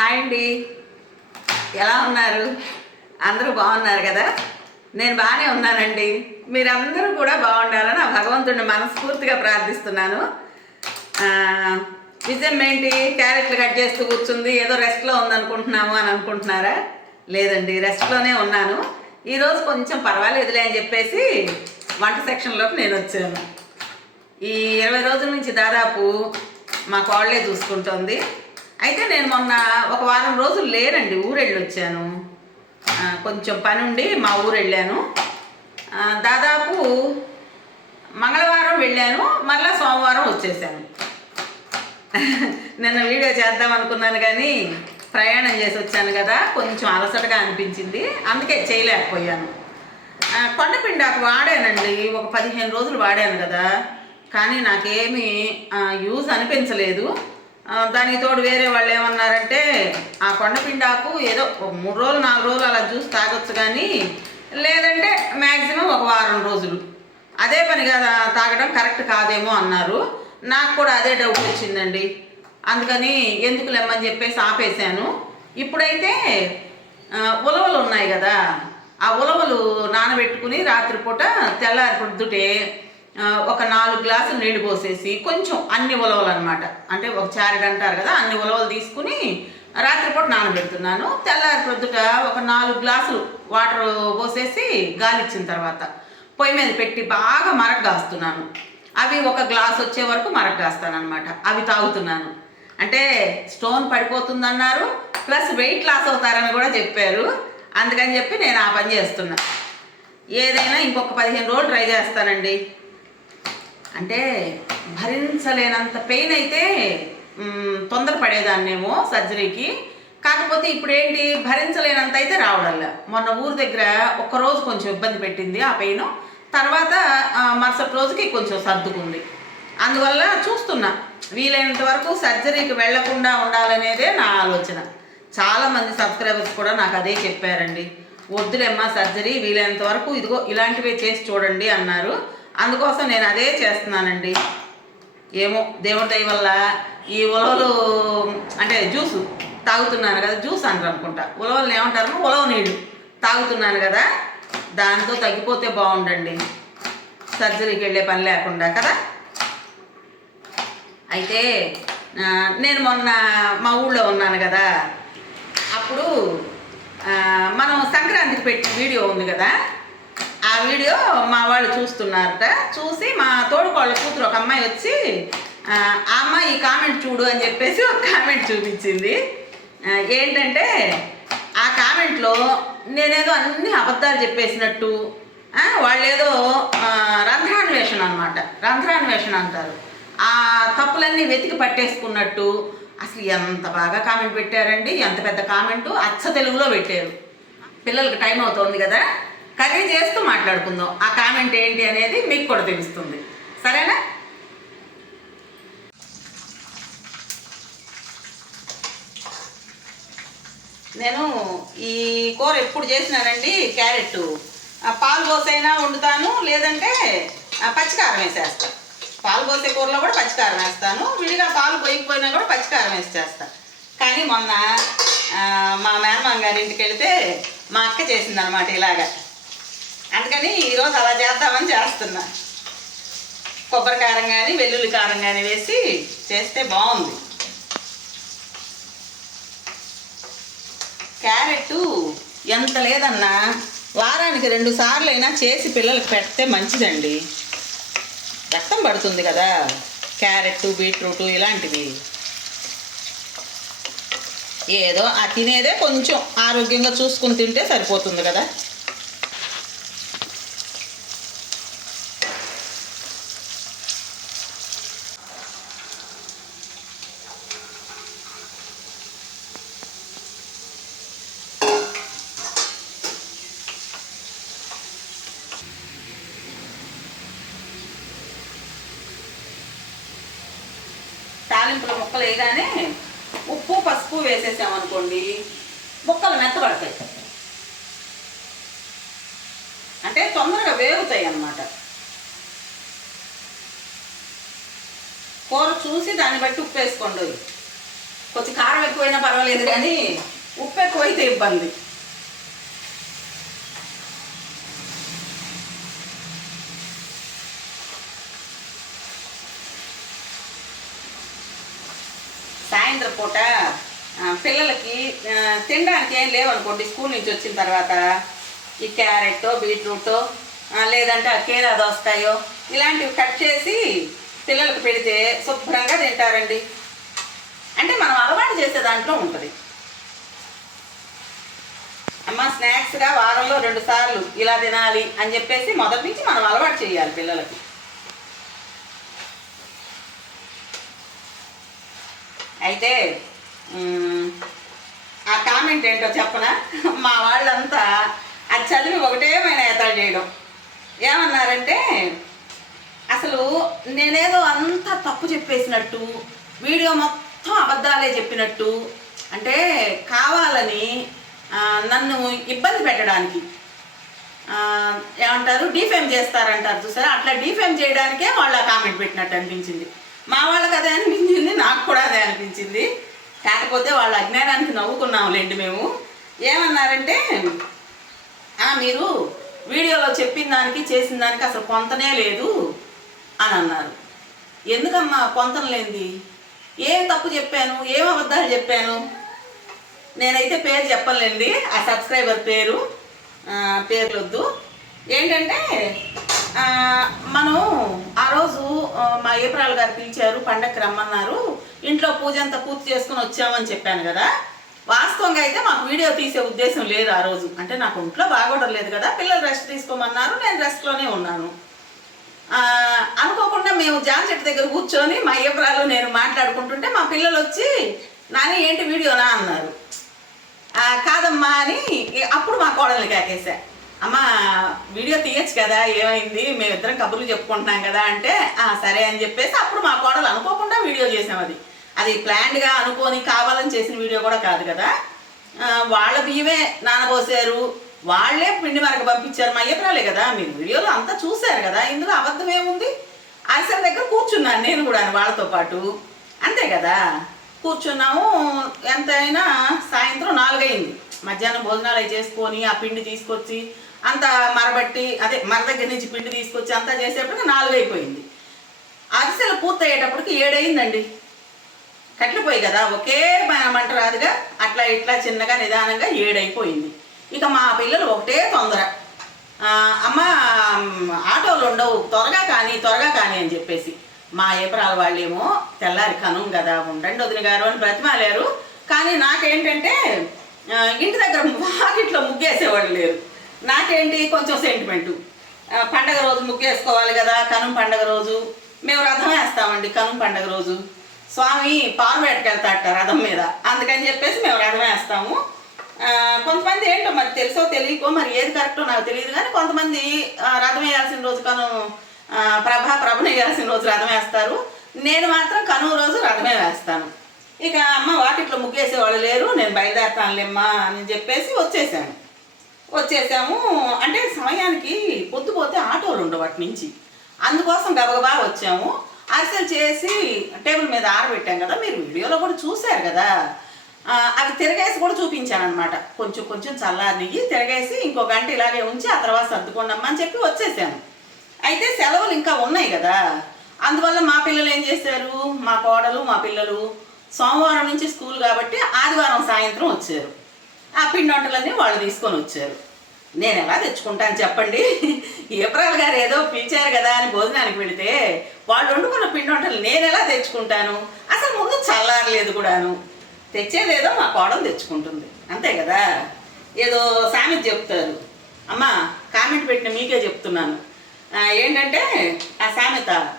Hi అండి. ఎలా ఉన్నారు? అందరూ బాగున్నారు కదా? నేను బాగానే ఉన్నానండి. మీరందరూ కూడా బాగుండాలని ఆ భగవంతుడిని మనస్ఫూర్తిగా ప్రార్థిస్తున్నాను. ఆ, విజయం ఏంటి? క్యారెట్లు కట్ చేస్తూ కూర్చుంది. ఏదో రెస్ట్లో ఉందనుకుంటున్నాము అని అనుకుంటున్నారా? లేదండి రెస్ట్లోనే ఉన్నాను. ఈరోజు కొంచెం పర్వాలేదులే అని చెప్పేసి వంట సెక్షన్లోకి నేను వచ్చాను. ఈ ఇరవై రోజుల నుంచి దాదాపు మా కోళ్ళే చూసుకుంటుంది. అయితే నేను మొన్న ఒక వారం రోజులు లేనండి ఊరెళ్ళి వచ్చాను కొంచెం పని ఉండి మా ఊరు వెళ్ళాను దాదాపు మంగళవారం వెళ్ళాను మళ్ళీ సోమవారం వచ్చేసాను. నిన్న వీడియో చేద్దాం అనుకున్నాను కానీ ప్రయాణం చేసి వచ్చాను కదా కొంచెం అలసటగా అనిపించింది. అందుకే చేయలేకపోయాను. ఆ, కొండపిండాకు వాడానండి ఒక పదిహేను రోజులు వాడాను కదా. కానీ నాకేమీ యూజ్ అనిపించలేదు. దానికి తోడు వేరే వాళ్ళు ఏమన్నారంటే ఆ కొండపిండాకు ఏదో ఒక మూడు రోజులు నాలుగు రోజులు అలా జ్యూస్ తాగొచ్చు కానీ లేదంటే మ్యాక్సిమం ఒక వారం రోజులు. అదే పనిగా తాగడం కరెక్ట్ కాదేమో అన్నారు. నాకు కూడా అదే డౌట్ వచ్చిందండి. అందుకని ఎందుకు లెమ్మని చెప్పేసి ఆపేశాను. ఇప్పుడైతే ఉలవలు ఉన్నాయి కదా ఆ ఉలవలు నానబెట్టుకుని రాత్రిపూట తెల్లారి పొద్దుటే ఒక నాలుగు గ్లాసులు నీళ్ళు పోసేసి కొంచెం అన్ని ఉలవలు అనమాట అంటే ఒక చారెడ్ అంటారు కదా అన్ని ఉలవలు తీసుకుని రాత్రిపూట నానబెడుతున్నాను. తెల్లారి పొద్దుట ఒక నాలుగు గ్లాసులు వాటర్ పోసేసి గాలిచ్చిన తర్వాత పొయ్యి మీద పెట్టి బాగా మరగ్గాస్తున్నాను అవి ఒక గ్లాస్ వచ్చే వరకు మరగ్గాస్తాను అనమాట అవి తాగుతున్నాను. అంటే స్టోన్ పడిపోతుందన్నారు ప్లస్ వెయిట్ లాస్ అవుతారని కూడా చెప్పారు. అందుకని చెప్పి నేను ఆ పని చేస్తున్నా. ఏదైనా ఇంకొక పదిహేను రోజులు ట్రై చేస్తానండి. అంటే భరించలేనంత పెయిన్ అయితే తొందర పడేదాన్నేమో సర్జరీకి కాకపోతే ఇప్పుడు ఏంటి భరించలేనంత అయితే రావడంలా. మొన్న ఊరి దగ్గర ఒక్కరోజు కొంచెం ఇబ్బంది పెట్టింది ఆ పెయిన్ తర్వాత మరుసటి రోజుకి కొంచెం సర్దుకుంది. అందువల్ల చూస్తున్నా వీలైనంత వరకు సర్జరీకి వెళ్ళకుండా ఉండాలనేదే నా ఆలోచన. చాలామంది సబ్స్క్రైబర్స్ కూడా నాకు అదే చెప్పారండి. వద్దులేమ్మా సర్జరీ వీలైనంత వరకు ఇదిగో ఇలాంటివే చేసి చూడండి అన్నారు. అందుకోసం నేను అదే చేస్తున్నానండి. ఏమో దేవుడి దయ వల్ల ఈ ఉలవలు అంటే జ్యూసు తాగుతున్నాను కదా జ్యూస్ అంటారు అనుకుంటా ఉలవలు ఏమంటారు? ఉలవ నీళ్ళు తాగుతున్నాను కదా దాంతో తగ్గిపోతే బాగుండండి. సర్జరీకి వెళ్ళే పని లేకుండా కదా? అయితే నేను మొన్న మా ఊళ్ళో ఉన్నాను కదా అప్పుడు మనం సంక్రాంతికి పెట్టిన వీడియో ఉంది కదా వీడియో మా వాళ్ళు చూస్తున్నారట. చూసి మా తోడుకోళ్ళ కూతురు ఒక అమ్మాయి వచ్చి ఆ అమ్మాయి ఈ కామెంట్ చూడు అని చెప్పేసి ఒక కామెంట్ చూపించింది. ఏంటంటే ఆ కామెంట్లో నేనేదో అన్ని అబద్ధాలు చెప్పేసినట్టు వాళ్ళేదో రంధ్రాన్వేషణ అనమాట రంధ్రాన్వేషణ అంటారు. ఆ తప్పులన్నీ వెతికి పట్టేసుకున్నట్టు అసలు ఎంత బాగా కామెంట్ పెట్టారండి ఎంత పెద్ద కామెంటు అచ్చ తెలుగులో పెట్టారు. పిల్లలకి టైం అవుతుంది కదా. కర్రీ చేస్తూ మాట్లాడుకుందాం. ఆ కామెంట్ ఏంటి అనేది మీకు కూడా తెలుస్తుంది. సరేనా? నేను ఈ కూర ఎప్పుడు చేసినానండి? క్యారెట్. పాలు పోసైనా వండుతాను లేదంటే పచ్చికారం వేసేస్తాను పాలు పోసే కూరలో కూడా పచ్చికారం వేస్తాను. విడిగా పాలు పోయిపోయినా కూడా పచ్చికారం వేసి చేస్తాను కానీ మొన్న మా మేనమామ గారి ఇంటికి వెళితే మా అక్క చేసింది అనమాట ఇలాగా. అందుకని ఈరోజు అలా చేద్దామని చేస్తున్నా. కొబ్బరి కారం కానీ వెల్లుల్లి కారం కానీ వేసి చేస్తే బాగుంది. క్యారెట్ ఎంత లేదన్నా వారానికి రెండు సార్లు అయినా చేసి పిల్లలకు పెడితే మంచిదండి. రక్తం పడుతుంది కదా. క్యారెట్ బీట్రూట్ ఇలాంటివి. ఏదో ఆ తినేదే కొంచెం ఆరోగ్యంగా చూసుకుని తింటే సరిపోతుంది కదా తాలింపుల ముక్కలు వేయగానే ఉప్పు పసుపు వేసేసామనుకోండి ముక్కలు మెత్తబడతాయి. అంటే తొందరగా వేగుతాయి అన్నమాట. కూర చూసి దాన్ని బట్టి ఉప్పు వేసుకోండి. కొంచెం కారం ఎక్కువైనా పర్వాలేదు కానీ ఉప్పు ఎక్కువైతే ఇబ్బంది. సాయంత్రం పూట పిల్లలకి తినడానికి ఏం లేవనుకోండి స్కూల్ నుంచి వచ్చిన తర్వాత ఈ క్యారెట్ బీట్రూట్ లేదంటే ఆ కీరా దోసకాయో ఇలాంటివి కట్ చేసి పిల్లలకు పెడితే శుభ్రంగా తింటారండి. అంటే మనం అలవాటు చేసే దాంట్లో ఉంటుంది. అమ్మ స్నాక్స్గా వారంలో రెండు సార్లు ఇలా తినాలి అని చెప్పేసి మొదటి నుంచి మనం అలవాటు చేయాలి పిల్లలకి. అయితే ఆ కామెంట్ ఏంటో చెప్పనా? మా వాళ్ళంతా అది చదివి ఒకటేమైన ఏతాడు చేయడం. ఏమన్నారంటే అసలు నేనేదో అంతా తప్పు చెప్పేసినట్టు వీడియో మొత్తం అబద్ధాలే చెప్పినట్టు అంటే కావాలని నన్ను ఇబ్బంది పెట్టడానికి ఏమంటారు డిఫేమ్ చేస్తారంటారు చూసారా? అట్లా డిఫేమ్ చేయడానికే వాళ్ళు ఆ కామెంట్ పెట్టినట్టు అనిపించింది. మా వాళ్ళకి అదే అనిపించింది నాకు కూడా అదే అనిపించింది. కాకపోతే వాళ్ళ అజ్ఞానానికి నవ్వుకున్నాంలేండి మేము. ఏమన్నారంటే మీరు వీడియోలో చెప్పిన దానికి చేసిన దానికి అసలు పొంతనే లేదు అని అన్నారు. ఎందుకమ్మా పొంతన లేనిది? ఏం తప్పు చెప్పాను? ఏం అబద్ధాలు చెప్పాను? నేనైతే పేరు చెప్పలేండి ఆ సబ్స్క్రైబర్ పేరు పేర్లొద్దు. వద్దు ఏంటంటే మనం ఆ రోజు మా ఏప్రాల్ గారు పిలిచారు పండగకి రమ్మన్నారు. ఇంట్లో పూజ అంతా పూర్తి చేసుకుని వచ్చామని చెప్పాను కదా. వాస్తవంగా అయితే మాకు వీడియో తీసే ఉద్దేశం లేదు ఆ రోజు. అంటే నాకు ఇంట్లో బాగోడం లేదు కదా పిల్లలు రెస్ట్ తీసుకోమన్నారు నేను రెస్ట్లోనే ఉన్నాను. అనుకోకుండా మేము జాన్ చెట్టు దగ్గర కూర్చొని మా ఏప్రాలు నేను మాట్లాడుకుంటుంటే మా పిల్లలు వచ్చి నాని ఏంటి వీడియోనా? అన్నారు. కాదమ్మా అని అప్పుడు మా కోడల్ని కాకేసా అమ్మ వీడియో తీయచ్చు కదా ఏమైంది? మేమిద్దరం కబుర్లు చెప్పుకుంటున్నాం కదా అంటే సరే అని చెప్పేసి అప్పుడు మా కోడలు అనుకోకుండా వీడియో చేసాం అది. అది ప్లాన్డ్గా అనుకోని కావాలని చేసిన వీడియో కూడా కాదు కదా. వాళ్ళ బియ్యమే నానబోసారు. వాళ్ళే పిండి మరక పంపించారు. మా అయ్యప్రాలే కదా. మీరు వీడియోలో అంతా చూశారు కదా. ఇందులో అబద్ధం ఏముంది? ఆశల దగ్గర కూర్చున్నాను నేను కూడా వాళ్ళతో పాటు. అంతే కదా. కూర్చున్నాము. ఎంతైనా సాయంత్రం నాలుగైంది మధ్యాహ్నం భోజనాలు అవి చేసుకొని ఆ పిండి తీసుకొచ్చి అంత మరబట్టి అదే మర దగ్గర నుంచి పిండి తీసుకొచ్చి అంతా చేసేప్పటికి నాలుగైపోయింది అరిసెలు పూర్తయ్యేటప్పటికి ఏడైందండి కట్లిపోయి కదా ఒకే మంట రాదుగా అట్లా ఇట్లా చిన్నగా నిదానంగా ఏడైపోయింది. ఇక మా పిల్లలు ఒకటే తొందర. అమ్మ ఆటోలు ఉండవు త్వరగా కానీ త్వరగా కానీ అని చెప్పేసి. మా ఏపరాల వాళ్ళేమో తెల్లారి కనుం కదా ఉండండి వదిన గారు అని బ్రతిమాలేరు. కానీ నాకేంటంటే ఇంటి దగ్గర వాకిట్లో ముగ్గేసేవాళ్ళు లేరు. నాకేంటి కొంచెం సెంటిమెంటు పండగ రోజు ముగ్గేసుకోవాలి కదా కనుమ పండగ రోజు. మేము రథం వేస్తామండి కనుమ పండగ రోజు. స్వామి పాలు వేటకెళ్తాట రథం మీద. అందుకని చెప్పేసి మేము రథం వేస్తాము. కొంతమంది ఏంటో మరి తెలుసో తెలియకో మరి ఏది కరెక్టో నాకు తెలియదు కానీ కొంతమంది రథం వేయాల్సిన రోజు కను ప్రభా ప్రభ ప్రభను వేయాల్సిన రోజు రథం వేస్తారు. నేను మాత్రం కనుమ రోజు రథమే వేస్తాను. ఇక అమ్మ వాటిట్లో ముగ్గేసే వాళ్ళు లేరు నేను బయలుదేరతానులేమ్మా అని చెప్పేసి వచ్చేసాను. వచ్చేసాము. అంటే సమయానికి పొద్దుపోతే ఆటోలు ఉండవు అటు నుంచి. అందుకోసం గబగబా వచ్చాము. అరిసెలు చేసి టేబుల్ మీద ఆరబెట్టాం కదా మీరు వీడియోలో కూడా చూశారు కదా. అవి తిరగేసి కూడా చూపించాను అనమాట కొంచెం కొంచెం చల్లారినవి తిరగేసి ఇంకో గంట ఇలాగే ఉంచి ఆ తర్వాత సర్దుకోండమ్మా అని చెప్పి వచ్చేసాను అయితే సెలవులు ఇంకా ఉన్నాయి కదా. అందువల్ల మా పిల్లలు ఏం చేశారు? మా కోడలు మా పిల్లలు సోమవారం నుంచి స్కూల్ కాబట్టి ఆదివారం సాయంత్రం వచ్చారు. ఆ పిండి వంటలన్నీ వాళ్ళు తీసుకొని వచ్చారు. నేను ఎలా తెచ్చుకుంటాను చెప్పండి. ఏప్రాల్ గారు ఏదో పిలిచారు కదా అని భోజనానికి వెళితే వాళ్ళు వండుకున్న పిండి వంటలు నేను ఎలా తెచ్చుకుంటాను? అసలు ముందు చల్లారలేదు కూడాను. తెచ్చేదేదో మా కోడలు తెచ్చుకుంటుంది. అంతే కదా? ఏదో సామెత చెప్తారు. అమ్మా కామెంట్ పెట్టిన మీకే చెప్తున్నాను. ఏంటంటే ఆ సామెత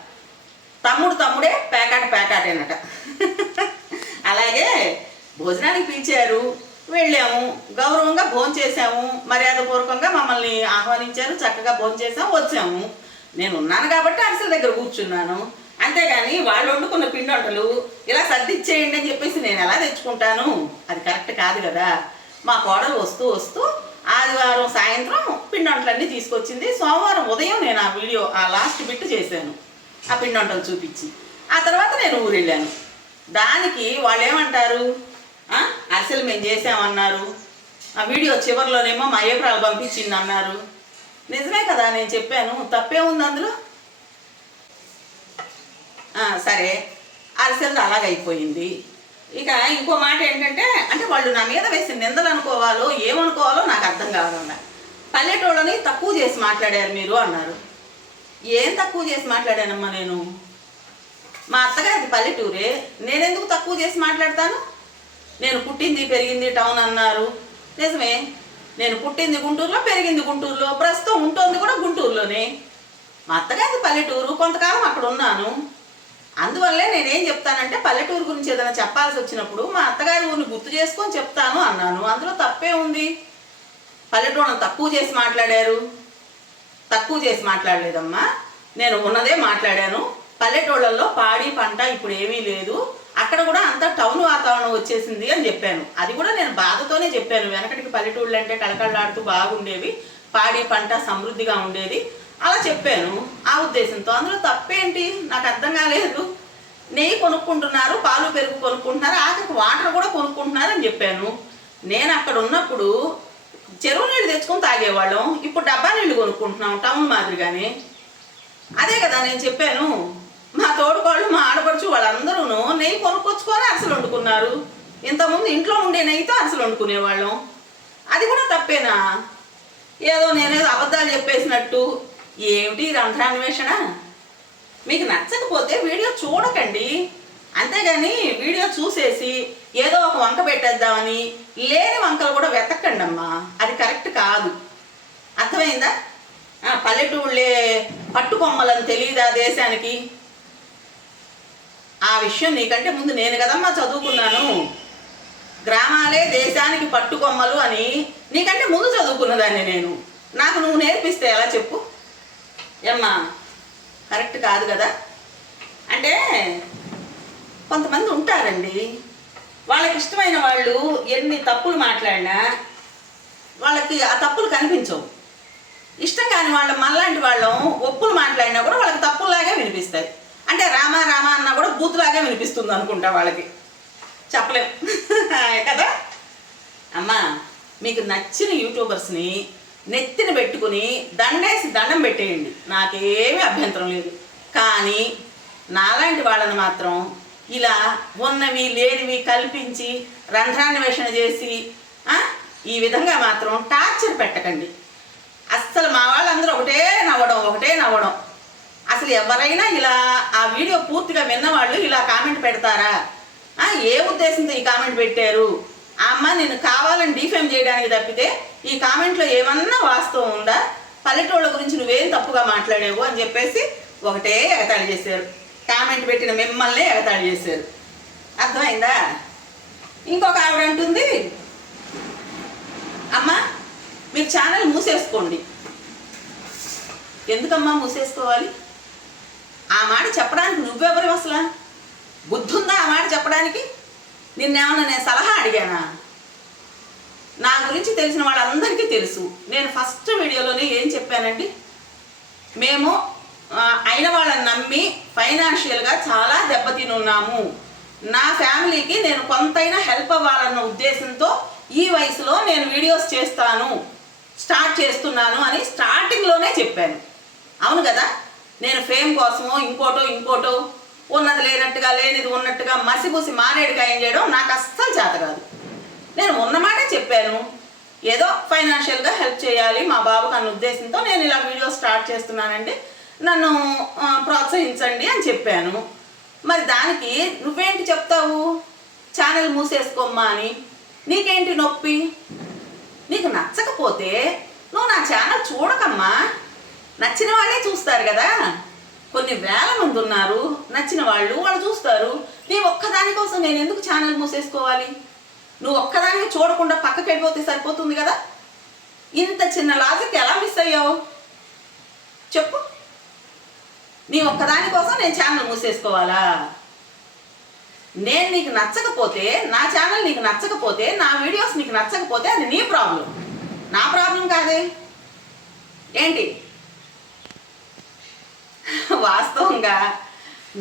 తమ్ముడు తమ్ముడే పేకాట పేకాటేనట అలాగే భోజనానికి పిలిచారు. వెళ్ళాము. గౌరవంగా భోంచేసాము మర్యాదపూర్వకంగా మమ్మల్ని ఆహ్వానించారు. చక్కగా భోంచేసాము వచ్చాము. నేను ఉన్నాను కాబట్టి అరిసెల దగ్గర కూర్చున్నాను. అంతేగాని వాళ్ళు వండుకున్న పిండి వంటలు ఇలా సర్దిచ్చేయండి అని చెప్పేసి నేను ఎలా తెచ్చుకుంటాను? అది కరెక్ట్ కాదు కదా. మా కోడలు వస్తూ వస్తూ ఆదివారం సాయంత్రం పిండి వంటలన్నీ తీసుకొచ్చింది. సోమవారం ఉదయం నేను ఆ వీడియో ఆ లాస్ట్ బిట్ చేశాను. ఆ పిండి వంటలు చూపించి. ఆ తర్వాత నేను ఊరు వెళ్ళాను దానికి వాళ్ళు ఏమంటారు అరిసెలు అసలు మేము చేసామన్నారు. ఆ వీడియో చివరిలోనేమో మా ఏప్రాలు పంపించింది అన్నారు నిజమే కదా నేను చెప్పాను. తప్పే ఉంది అందులో? సరే. అరిసెలు అలాగైపోయింది ఇక ఇంకో మాట ఏంటంటే అంటే వాళ్ళు నా మీద వేసిన నిందలు అనుకోవాలో ఏమనుకోవాలో నాకు అర్థం కావాలన్న పల్లెటూళ్ళని తక్కువ చేసి మాట్లాడారు మీరు అన్నారు. ఏం తక్కువ చేసి మాట్లాడానమ్మా నేను? మా అత్తగారిది పల్లెటూరే. నేనెందుకు తక్కువ చేసి మాట్లాడతాను? నేను పుట్టింది పెరిగింది టౌన్ అన్నారు. నిజమే. నేను పుట్టింది గుంటూరులో పెరిగింది గుంటూరులో. ప్రస్తుతం ఉంటుంది కూడా గుంటూరులోనే. మా అత్తగారిది పల్లెటూరు కొంతకాలం అక్కడ ఉన్నాను. అందువల్లే నేనేం చెప్తానంటే పల్లెటూరు గురించి ఏదైనా చెప్పాల్సి వచ్చినప్పుడు మా అత్తగారి ఊరిని గుర్తు చేసుకొని చెప్తాను అన్నాను. అందులో తప్పే ఉంది. పల్లెటూరును తక్కువ చేసి మాట్లాడారు. తక్కువ చేసి మాట్లాడలేదమ్మా. నేను ఉన్నదే మాట్లాడాను. పల్లెటూళ్ళల్లో పాడి పంట ఇప్పుడు ఏమీ లేదు. అక్కడ కూడా అంత టౌన్ వాతావరణం వచ్చేసింది అని చెప్పాను. అది కూడా నేను బాధతోనే చెప్పాను. వెనకటికి పల్లెటూళ్ళు అంటే కళకళలాడుతూ బాగుండేవి పాడి పంట సమృద్ధిగా ఉండేది. అలా చెప్పాను ఆ ఉద్దేశంతో. అందులో తప్పేంటి? నాకు అర్థం కాలేదు. నెయ్యి కొనుక్కుంటున్నారు పాలు పెరుగు కొనుక్కుంటున్నారు ఆఖరికి వాటర్ కూడా కొనుక్కుంటున్నారు అని చెప్పాను. నేను అక్కడ ఉన్నప్పుడు చెరువు నీళ్ళు తెచ్చుకొని తాగేవాళ్ళం. ఇప్పుడు డబ్బా నీళ్ళు కొనుక్కుంటున్నాం టౌన్ మాదిరిగానే. అదే కదా నేను చెప్పాను. మా తోడుకోళ్ళు మా ఆడపడుచు వాళ్ళందరూ నెయ్యి కొనుక్కొచ్చుకొని అరసలు వండుకున్నారు. ఇంతకుముందు ఇంట్లో ఉండే నెయ్యితో అరసలు వండుకునేవాళ్ళం. అది కూడా తప్పేనా? ఏదో నేనేదో అబద్ధాలు చెప్పేసినట్టు. ఏమిటి రంధ్రాన్వేషణ? మీకు నచ్చకపోతే వీడియో చూడకండి. అంతేగాని వీడియో చూసేసి ఏదో ఒక వంక పెట్టేద్దామని లేని వంకలు కూడా వెతకండి అమ్మా అది కరెక్ట్ కాదు. అర్థమైందా? పల్లెటూళ్ళే పట్టుకొమ్మలని తెలియదా దేశానికి? ఆ విషయం నీకంటే ముందు నేను కదమ్మా చదువుకున్నాను. గ్రామాలే దేశానికి పట్టుకొమ్మలు అని నీకంటే ముందు చదువుకున్నదాన్ని నేను. నాకు నువ్వు నేర్పిస్తే ఎలా చెప్పు? ఏమ్మా కరెక్ట్ కాదు కదా? అంటే కొంతమంది ఉంటారండి. వాళ్ళకి ఇష్టమైన వాళ్ళు ఎన్ని తప్పులు మాట్లాడినా వాళ్ళకి ఆ తప్పులు కనిపించవు. ఇష్టం కాని వాళ్ళం మనలాంటి వాళ్ళం ఒప్పులు మాట్లాడినా కూడా వాళ్ళకి తప్పుల్లాగే వినిపిస్తాయి. అంటే రామ రామ అన్నా కూడా బూతులాగే వినిపిస్తుంది అనుకుంటా వాళ్ళకి. చెప్పలేం. కదా? అమ్మా మీకు నచ్చిన యూట్యూబర్స్ని నెత్తిన పెట్టుకుని దండేసి దండం పెట్టేయండి. నాకేమీ అభ్యంతరం లేదు. కానీ నాలాంటి వాళ్ళని మాత్రం ఇలా ఉన్నవి లేనివి కల్పించి రంధ్రాన్వేషణ చేసి ఈ విధంగా మాత్రం టార్చర్ పెట్టకండి. అస్సలు మా వాళ్ళందరూ ఒకటే నవ్వడం ఒకటే నవ్వడం. అసలు ఎవరైనా ఇలా ఆ వీడియో పూర్తిగా విన్నవాళ్ళు ఇలా కామెంట్ పెడతారా? ఏ ఉద్దేశంతో ఈ కామెంట్ పెట్టారు? ఆ అమ్మ నేను కావాలని డిఫేమ్ చేయడానికి తప్పితే ఈ కామెంట్లో ఏమన్నా వాస్తవం ఉందా? పల్లెటూళ్ళ గురించి నువ్వేం తప్పుగా మాట్లాడావు అని చెప్పేసి ఒకటే ఎగతాళి చేశారు. కామెంట్ పెట్టిన మిమ్మల్ని ఎగతాళి చేశారు. అర్థమైందా? ఇంకొక ఆవిడ అంటుంది అమ్మా మీరు ఛానల్ మూసేసుకోండి. ఎందుకమ్మా మూసేసుకోవాలి? ఆ మాట చెప్పడానికి నువ్వెవరు అసలు? బుద్ధుందా ఆ మాట చెప్పడానికి? నిన్నేమన్నా నేను సలహా అడిగానా? నా గురించి తెలిసిన వాళ్ళందరికీ తెలుసు. నేను ఫస్ట్ వీడియోలోనే ఏం చెప్పానండి మేము అయిన వాళ్ళని నమ్మి ఫైనాన్షియల్గా చాలా దెబ్బతిని ఉన్నాము నా ఫ్యామిలీకి నేను కొంతైనా హెల్ప్ అవ్వాలన్న ఉద్దేశంతో ఈ వయసులో నేను వీడియోస్ చేస్తాను స్టార్ట్ చేస్తున్నాను అని స్టార్టింగ్లోనే చెప్పాను. అవును కదా? నేను ఫేమ్ కోసమో ఇంకోటో ఇంకోటో ఉన్నది లేనట్టుగా లేనిది ఉన్నట్టుగా మసిపూసి మారేడుకాయం చేయడం నాకు అస్సలు చేత కాదు. నేను ఉన్నమాటే చెప్పాను ఏదో ఫైనాన్షియల్గా హెల్ప్ చేయాలి మా బాబుకు అన్న ఉద్దేశంతో నేను ఇలా వీడియో స్టార్ట్ చేస్తున్నానండి నన్ను ప్రోత్సహించండి అని చెప్పాను. మరి దానికి నువ్వేంటి చెప్తావు? ఛానల్ మూసేసుకోమ్మా అని. నీకేంటి నొప్పి? నీకు నచ్చకపోతే నువ్వు నా ఛానల్ చూడకమ్మా. నచ్చిన వాళ్ళే చూస్తారు కదా. కొన్ని వేల మంది ఉన్నారు నచ్చిన వాళ్ళు వాళ్ళు చూస్తారు. నీ ఒక్కదాని కోసం నేను ఎందుకు ఛానల్ మూసేసుకోవాలి? నువ్వు ఒక్కదానికి చూడకుండా పక్కకి వెళ్ళిపోతే సరిపోతుంది కదా? ఇంత చిన్న లాజిక్ ఎలా మిస్ అయ్యావు? చెప్పు. నీ ఒక్కదాని కోసం నేను ఛానల్ మూసేసుకోవాలా? నేను నీకు నచ్చకపోతే నా ఛానల్ నీకు నచ్చకపోతే నా వీడియోస్ నీకు నచ్చకపోతే అది నీ ప్రాబ్లం నా ప్రాబ్లం కాదే. ఏంటి? వాస్తవంగా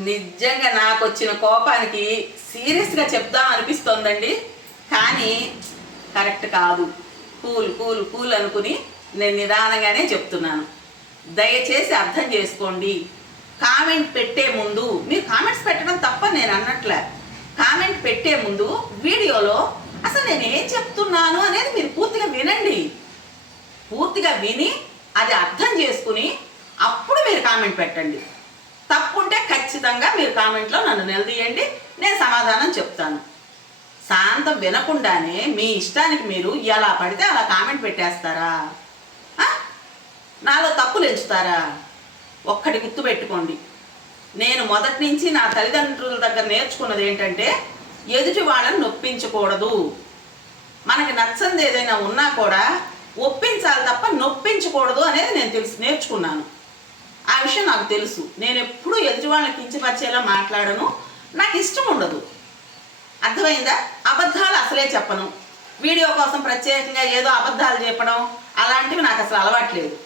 నిజంగా నాకు వచ్చిన కోపానికి సీరియస్గా చెప్దాం అనిపిస్తోందండి. కానీ కరెక్ట్ కాదు. కూల్ కూల్ కూల్ అనుకుని నేను నిదానంగానే చెప్తున్నాను. దయచేసి అర్థం చేసుకోండి. కామెంట్ పెట్టే ముందు మీరు కామెంట్స్ పెట్టడం తప్ప నేను అన్నట్లే కామెంట్ పెట్టే ముందు వీడియోలో అసలు నేను ఏం చెప్తున్నాను అనేది మీరు పూర్తిగా వినండి. పూర్తిగా విని అది అర్థం చేసుకుని అప్పుడు మీరు కామెంట్ పెట్టండి. తప్పుంటే ఖచ్చితంగా మీరు కామెంట్లో నన్ను నిలదీయండి. నేను సమాధానం చెప్తాను. శాంతం వినకుండానే మీ ఇష్టానికి మీరు ఎలా పడితే అలా కామెంట్ పెట్టేస్తారా? నాలో తప్పులు ఎంచుతారా? ఒక్కటి గుర్తుపెట్టుకోండి నేను మొదటి నుంచి నా తల్లిదండ్రుల దగ్గర నేర్చుకున్నది ఏంటంటే ఎదుటి వాళ్ళని నొప్పించకూడదు. మనకి నచ్చంది ఏదైనా ఉన్నా కూడా ఒప్పించాలి తప్ప నొప్పించకూడదు అనేది నేను తెలుసు నేర్చుకున్నాను. ఆ విషయం నాకు తెలుసు. నేను ఎప్పుడూ ఎదుటి వాళ్ళని కించపరిచేలా మాట్లాడను. నాకు ఇష్టం ఉండదు. అర్థమైందా? అబద్ధాలు అసలే చెప్పను. వీడియో కోసం ప్రత్యేకంగా ఏదో అబద్ధాలు చెప్పడం అలాంటివి నాకు అసలు అలవాట్లేదు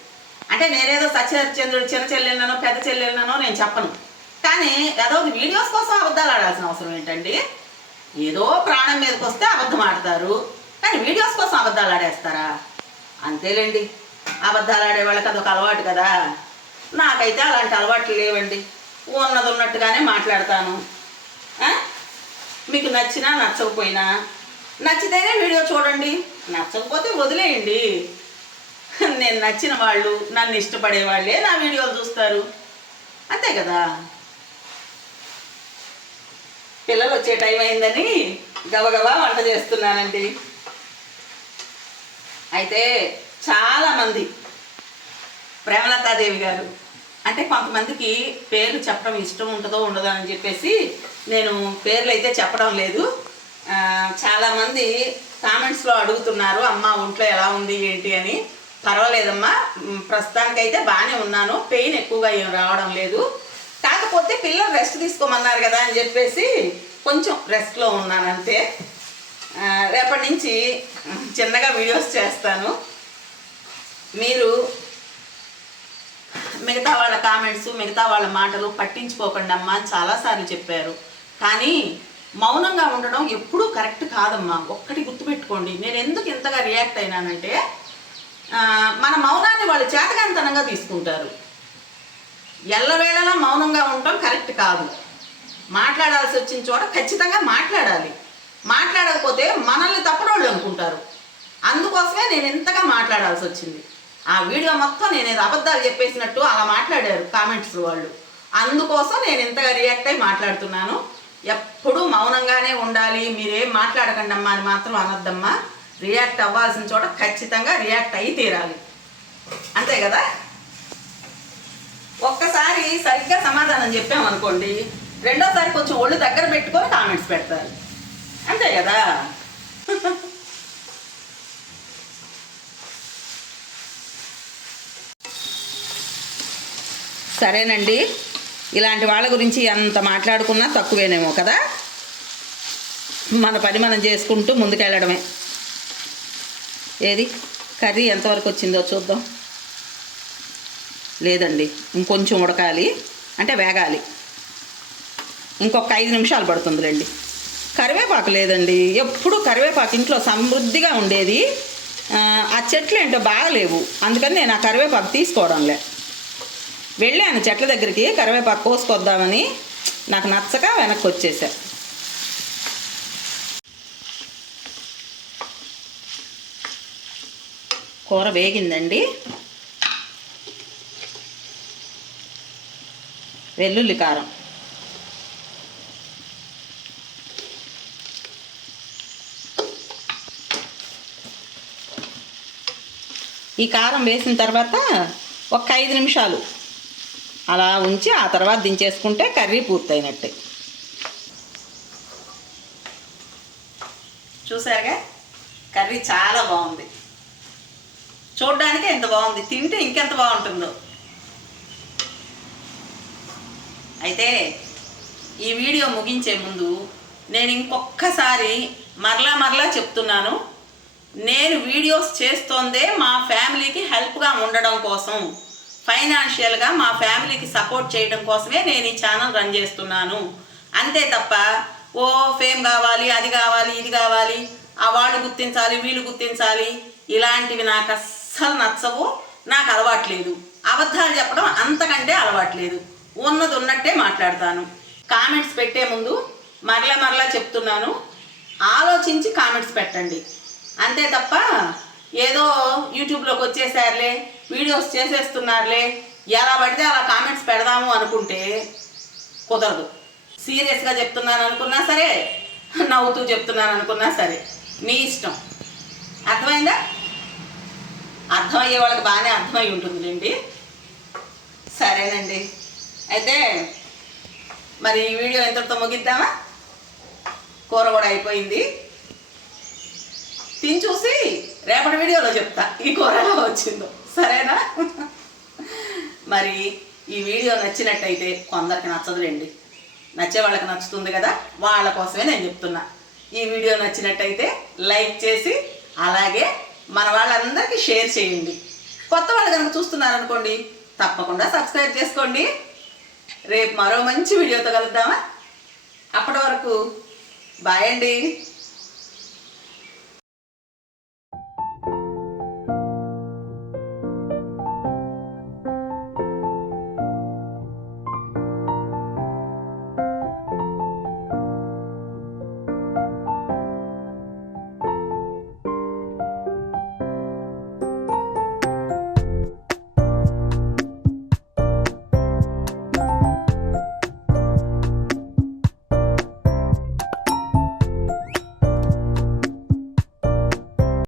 అంటే నేనేదో సత్యచంద్రుడు చిన్న చెల్లెళ్ళనో పెద్ద చెల్లెళ్ళనో నేను చెప్పను. కానీ ఏదో వీడియోస్ కోసం అబద్ధాలు ఆడాల్సిన అవసరం ఏంటండి? ఏదో ప్రాణం మీదకి వస్తే అబద్ధం ఆడతారు. కానీ వీడియోస్ కోసం అబద్ధాలు ఆడేస్తారా? అంతేలేండి. అబద్ధాలు ఆడే వాళ్ళకి అదొక అలవాటు కదా. నాకైతే అలాంటి అలవాట్లు లేవండి. ఉన్నది ఉన్నట్టుగానే మాట్లాడతాను. మీకు నచ్చినా నచ్చకపోయినా నచ్చితేనే వీడియో చూడండి. నచ్చకపోతే వదిలేయండి. నేను నచ్చిన వాళ్ళు నన్ను ఇష్టపడే వాళ్ళే నా వీడియోలు చూస్తారు. అంతే కదా? పిల్లలు వచ్చే టైం అయిందని గబగబా వంట చేస్తున్నానండి. అయితే చాలామంది ప్రేమలతాదేవి గారు అంటే కొంతమందికి పేర్లు చెప్పడం ఇష్టం ఉంటుందో ఉండదో అని చెప్పేసి నేను పేర్లు అయితే చెప్పడం లేదు. చాలామంది కామెంట్స్లో అడుగుతున్నారు అమ్మ ఒంట్లో ఎలా ఉంది ఏంటి? అని. పర్వాలేదమ్మా ప్రస్తుతానికైతే బాగానే ఉన్నాను పెయిన్ ఎక్కువగా ఏం రావడం లేదు. కాకపోతే పిల్లలు రెస్ట్ తీసుకోమన్నారు కదా అని చెప్పేసి కొంచెం రెస్ట్లో ఉన్నాను అంతే. రేపటి నుంచి చిన్నగా వీడియోస్ చేస్తాను. మీరు మిగతా వాళ్ళ కామెంట్స్ మిగతా వాళ్ళ మాటలు పట్టించుకోకండి అమ్మా అని చాలాసార్లు చెప్పారు. కానీ మౌనంగా ఉండడం ఎప్పుడూ కరెక్ట్ కాదమ్మా. ఒక్కటి గుర్తుపెట్టుకోండి. నేను ఎందుకు ఇంతగా రియాక్ట్ అయినానంటే మన మౌనాన్ని వాళ్ళు చేతగానితనంగా తీసుకుంటారు. ఎల్లవేళలా మౌనంగా ఉండటం కరెక్ట్ కాదు. మాట్లాడాల్సి వచ్చిన చోట ఖచ్చితంగా మాట్లాడాలి. మాట్లాడకపోతే మనల్ని తప్పడోళ్ళు అనుకుంటారు. అందుకోసమే నేను ఇంతగా మాట్లాడాల్సి వచ్చింది. ఆ వీడియో మొత్తం నేను ఏదో అబద్ధాలు చెప్పేసినట్టు అలా మాట్లాడారు కామెంట్స్ వాళ్ళు. అందుకోసం నేను ఇంతగా రియాక్ట్ అయి మాట్లాడుతున్నాను. ఎప్పుడూ మౌనంగానే ఉండాలి. మీరేం మాట్లాడకండి అమ్మా అని మాత్రం అనొద్దమ్మా. రియాక్ట్ అవ్వాల్సిన చోట ఖచ్చితంగా రియాక్ట్ అయి తీరాలి. అంతే కదా? ఒక్కసారి సరిగ్గా సమాధానం చెప్పామనుకోండి రెండోసారి కొంచెం ఒళ్ళు దగ్గర పెట్టుకొని కామెంట్స్ పెడతారు. అంతే కదా? సరేనండి. ఇలాంటి వాళ్ళ గురించి ఎంత మాట్లాడుకున్నా తక్కువేనేమో కదా? మన పని మనం చేసుకుంటూ ముందుకెళ్ళడమే. ఏది? కర్రీ ఎంతవరకు వచ్చిందో చూద్దాం. లేదండి ఇంకొంచెం ఉడకాలి అంటే వేగాలి. ఇంకొక ఐదు నిమిషాలు పడుతుందిలేండి కరివేపాకు లేదండి ఎప్పుడు కరివేపాకు ఇంట్లో సమృద్ధిగా ఉండేది. ఆ, ఆ చెట్లు ఏంటో బాగలేవు. అందుకని నేను ఆ కరివేపాకు తీసుకోవడంలే. వెళ్ళాను చెట్ల దగ్గరికి కరివేపాకు కోసుకొద్దామని నాకు నచ్చక వెనక్కి వచ్చేసా. కూర వేగిందండి. వెల్లుల్లి కారం. ఈ కారం వేసిన తర్వాత ఒక ఐదు నిమిషాలు అలా ఉంచి ఆ తర్వాత దించేసుకుంటే కర్రీ పూర్తయినట్టే. చూసారుగా? కర్రీ చాలా బాగుంది. చూడడానికి ఎంత బాగుంది. తింటే ఇంకెంత బాగుంటుందో. అయితే ఈ వీడియో ముగించే ముందు నేను ఇంకొక్కసారి మరలా మరలా చెప్తున్నాను. నేను వీడియోస్ చేస్తోందే మా ఫ్యామిలీకి హెల్ప్గా ఉండడం కోసం. ఫైనాన్షియల్గా మా ఫ్యామిలీకి సపోర్ట్ చేయడం కోసమే నేను ఈ ఛానల్ రన్ చేస్తున్నాను. అంతే తప్ప ఓ ఫేమ్ కావాలి అది కావాలి ఇది కావాలి ఆ వాళ్ళు గుర్తించాలి వీళ్ళు గుర్తించాలి ఇలాంటివి నాకు అస్సలు నచ్చవు నాకు అలవాట్లేదు అబద్ధాలు చెప్పడం అంతకంటే అలవాట్లేదు ఉన్నది ఉన్నట్టే మాట్లాడతాను. కామెంట్స్ పెట్టే ముందు మరలా మరలా చెప్తున్నాను. ఆలోచించి కామెంట్స్ పెట్టండి. అంతే తప్ప ఏదో యూట్యూబ్లోకి వచ్చేసారులే వీడియోస్ చేసేస్తున్నారులే ఎలా పడితే అలా కామెంట్స్ పెడదాము అనుకుంటే కుదరదు. సీరియస్గా చెప్తున్నాను అనుకున్నా సరే నవ్వుతూ చెప్తున్నాను అనుకున్నా సరే మీ ఇష్టం. అర్థమైందా? అర్థమయ్యే వాళ్ళకి బాగానే అర్థమై ఉంటుందిలేండి. సరేనండి. అయితే మరి ఈ వీడియో ఎంతటితో ముగిద్దామా? కూర కూడా అయిపోయింది. తిని చూసి రేపటి వీడియోలో చెప్తా. ఈ కూర ఎలా వచ్చిందో. సరేనా? మరి ఈ వీడియో నచ్చినట్టయితే కొందరికి నచ్చదులేండి. నచ్చే వాళ్ళకి నచ్చుతుంది కదా? వాళ్ళ కోసమే నేను చెప్తున్నా. ఈ వీడియో నచ్చినట్టయితే లైక్ చేసి అలాగే మన వాళ్ళందరికీ షేర్ చేయండి. కొత్త వాళ్ళు కనుక చూస్తున్నారనుకోండి తప్పకుండా సబ్స్క్రైబ్ చేసుకోండి. రేపు మరో మంచి వీడియోతో కలుద్దామా? అప్పటి వరకు బాయ్ అండి.